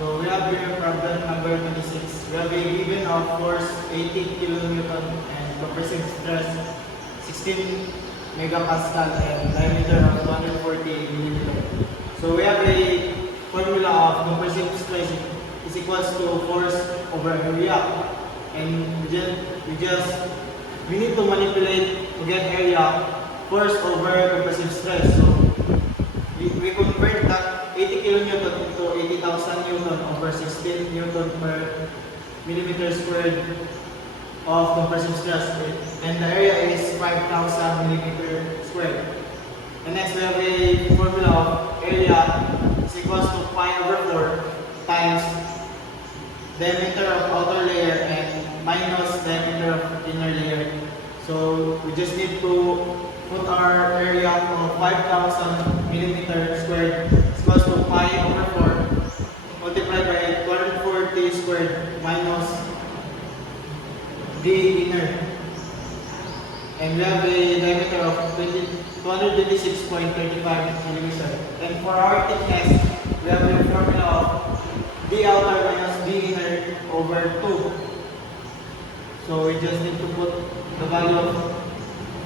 So we have here problem number 26. We have a given of force 80 kilonewton and compressive stress 16 megapascal and diameter of 240 millimeter. So we have a formula of compressive stress is equals to force over area, and we need to manipulate to get area force over compressive stress. So we convert that 80 kilonewton into 80,000 newton over 16 newton per millimeter squared of compressive stress, and the area is 5,000 millimeter squared. And next we have a formula of area is equals to pi over 4 times diameter of outer layer and minus diameter of inner layer. So we just need to put our area to 5,000 millimeter squared is equals to pi over 4 multiplied by 240 squared minus the inner. And we have a diameter of 226.35 millimeter. And for our thickness, we have a formula of d outer minus d inner over 2. So we just need to put the value of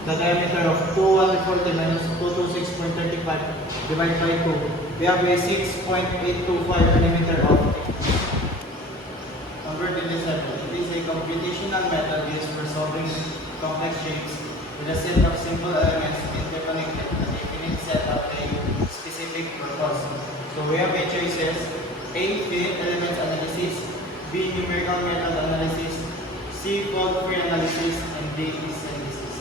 the diameter of 240 minus 226.35 divided by 2. We have a 6.825 millimeter of thickness. Number 27. It is a computational method used for solving complex shapes with a set of simple elements interconnected and a finite set of a specific purpose. So we have a choices: A. Finite elements analysis, B. Numerical method analysis, C. Fault-free analysis, and D. synthesis.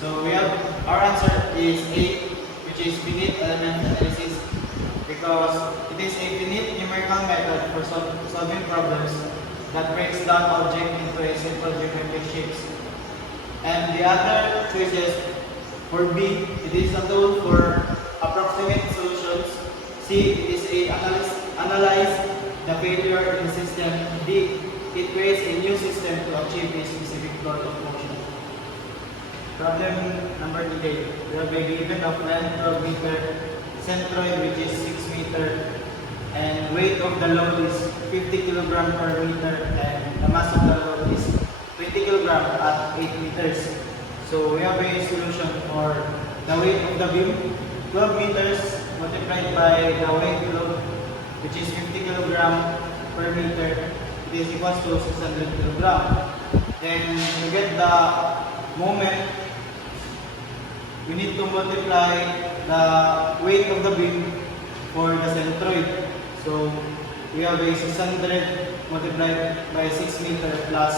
So we have our answer is A, which is finite element analysis, because it is a finite numerical method for solving problems that breaks down object into a simple geometric shapes. And the other choices for B, it is a tool for approximate solutions. C, it is a analyze the failure in the system. D, it creates a new system to achieve a specific goal of motion. Problem number 8. We have a given of length 12 meter, centroid which is 6 meter, and weight of the load is 50 kg per meter, and the mass of the load is 20 kg at 8 meters. So we have a solution for the weight of the beam, 12 meters multiplied by the weight load, which is 50 kg per meter, it is equals to 600 kg. Then to get the moment, we need to multiply the weight of the beam for the centroid. So we have a 600 multiplied by 6 meter plus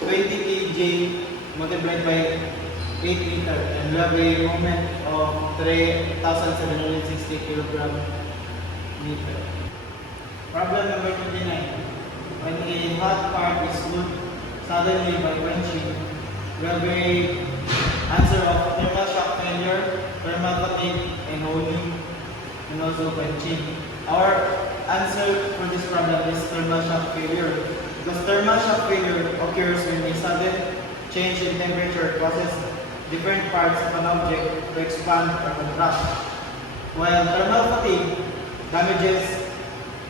20 kg multiplied by 8 meter, and we have a moment of 3,760 kg meter. Problem number 29. When a hot part is cooled suddenly by quenching, we have a answer of thermal shock failure, thermal fatigue, and holding, and also quenching. Our answer for this problem is thermal shock failure, because thermal shock failure occurs when a sudden change in temperature causes different parts of an object to expand or contract, while thermal fatigue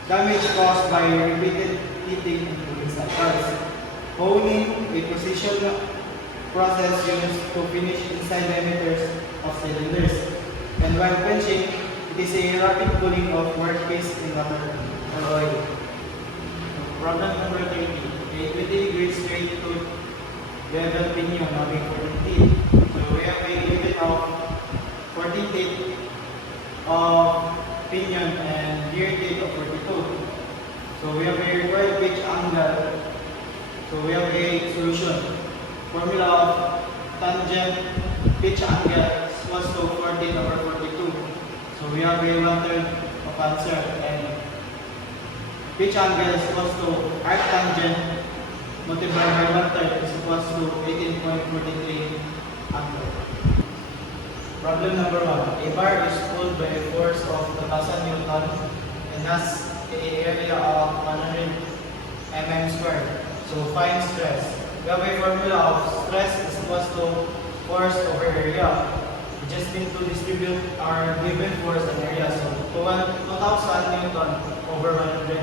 damage caused by repeated heating in cooling cycles. Honing, a precision process used to finish inside diameters of cylinders. And while quenching, it is a rapid cooling of workpiece in water or oil. Problem number 30. A 20 degree straight tooth bevel pinion having 14 teeth. So we have a limit of 14 teeth of pinion and rear teeth of 42. So we have a required pitch angle. So we have a solution. Formula of tangent pitch angle is equals to 14 over 42. So we have a 1/3 of answer, and pitch angle is equals to arc tangent multiplied by 1/3 is equals to 18.43 angle. Problem number 1. A bar is pulled by a force of 2,000 Newton and has an area of 100 mm squared. So find stress. We have a formula of stress is equals to force over area. we just need to distribute our given force and area. So 2,000 Newton over 100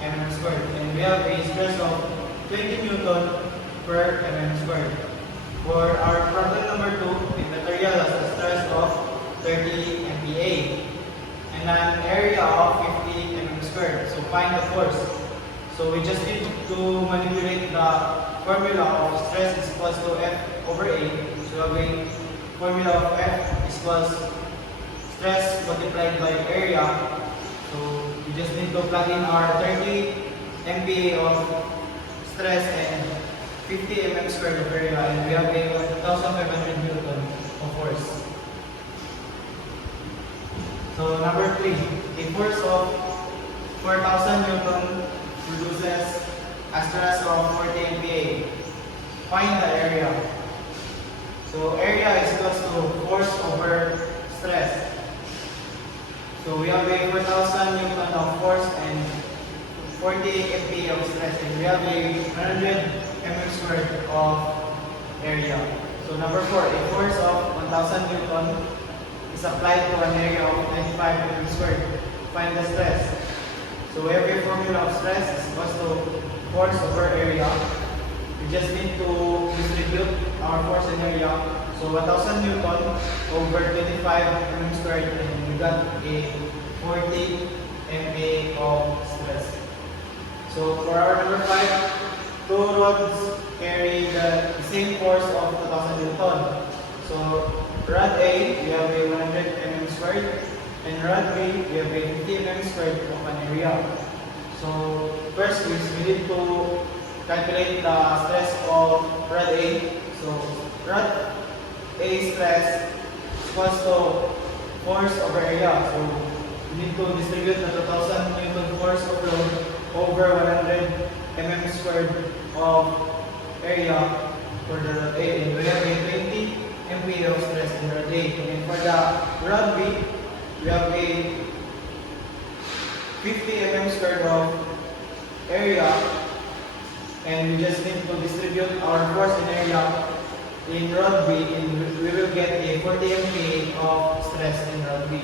mm squared. And we have a stress of 20 Newton per mm squared. For our problem number 2, the material has a stress of 30 MPa and an area of 50 mm squared. So find the force. So we just need to manipulate the formula of stress is equals to F over A. So again, formula of F is equals stress multiplied by area. So we just need to plug in our 30 MPa of stress and 50 mm squared of area, and we have a 1,500 Newton of force. So number 3, a force of 4,000 Newton produces a stress of 40 MPa. Find the area. So area is equals to force over stress. So we have a 4,000 Newton of force and 40 MPa of stress, and we have a 100 mm squared of area. So number 4, a force of 1,000 Newton is applied to an area of 95 mm squared. Find the stress. So we have a formula of stress is equals to force over area. We just need to distribute our force and area. So 1,000 Newton over 25 mm squared, and we got a 40 MPa of stress. So for our number 5, 2 rods carry the same force of 2,000 Newton. So rod A, we have a 100 mm squared, and rod B, we have a 50 mm squared of an area. So first, we need to calculate the stress of rod A. So rod A stress is equals to force over area. So we need to distribute the 2,000 Newton force of load over 100 mm squared of area for the rod A. And we have a 20 MPa of stress in rod A. And for the rod B, we have a 50 mm squared of area, and we just need to distribute our force and area in rod B, and we will get a 40 MPa of stress in rod B.